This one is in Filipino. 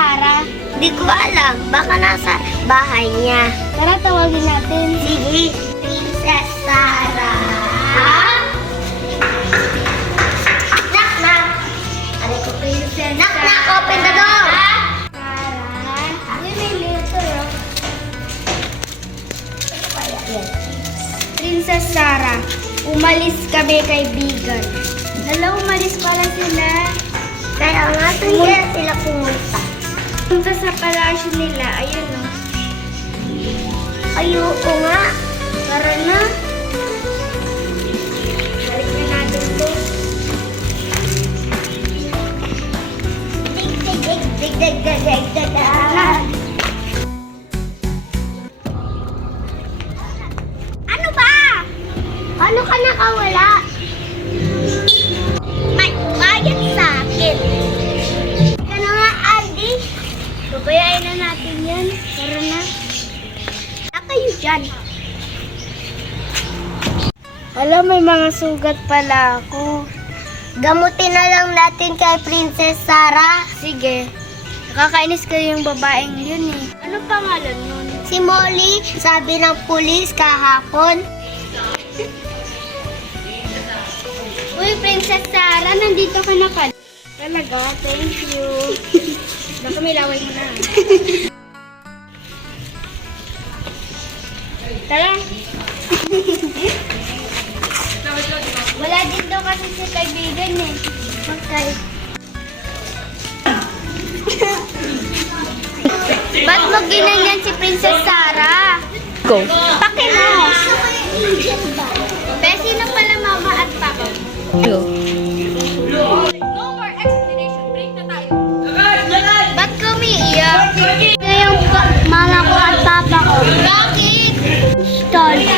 Sarah? Di ko alam. Baka nasa bahay niya. Tara, tawagin natin. Sige. Princess Sarah. Knock, knock. Ano ko, Princess? Knock, knock. Open the door. Sarah? Uy, may letter, oh. Princess Sarah, umalis kami kaibigan. Hala, umalis pala sila. Kaya nga, saan kaya sila pumunta? Punta sa palasyo nila, ayun o. Ayoko nga. Tara na. Balik na natin to. Dig, dig, dig, dig, dig, dig, dig, dig, dig. Ano ba? Ano ka nakawala? May bayad sa akin. Ano nga, Aldi? Babayain na natin yan. Tara na. Kayo dyan. Alam, may mga sugat pala ako. Gamutin na lang natin kay Princess Sarah. Sige. Nakakainis kayo yung babaeng yun eh. Ano pangalan nun? Si Molly, sabi ng pulis kahapon. Uy, Princess Sarah, nandito ka na pala. Talaga, thank you. Baka may laway mo na. Tara. Wala din daw kasi si kaibigan eh. Okay. Ba't mo ginanyan si Princess Sarah? Go. Paki mo. Besi na pala mama at papa. Go. Ba't kumiiyak? Yung mama ko at papa ko. Bakit? Start.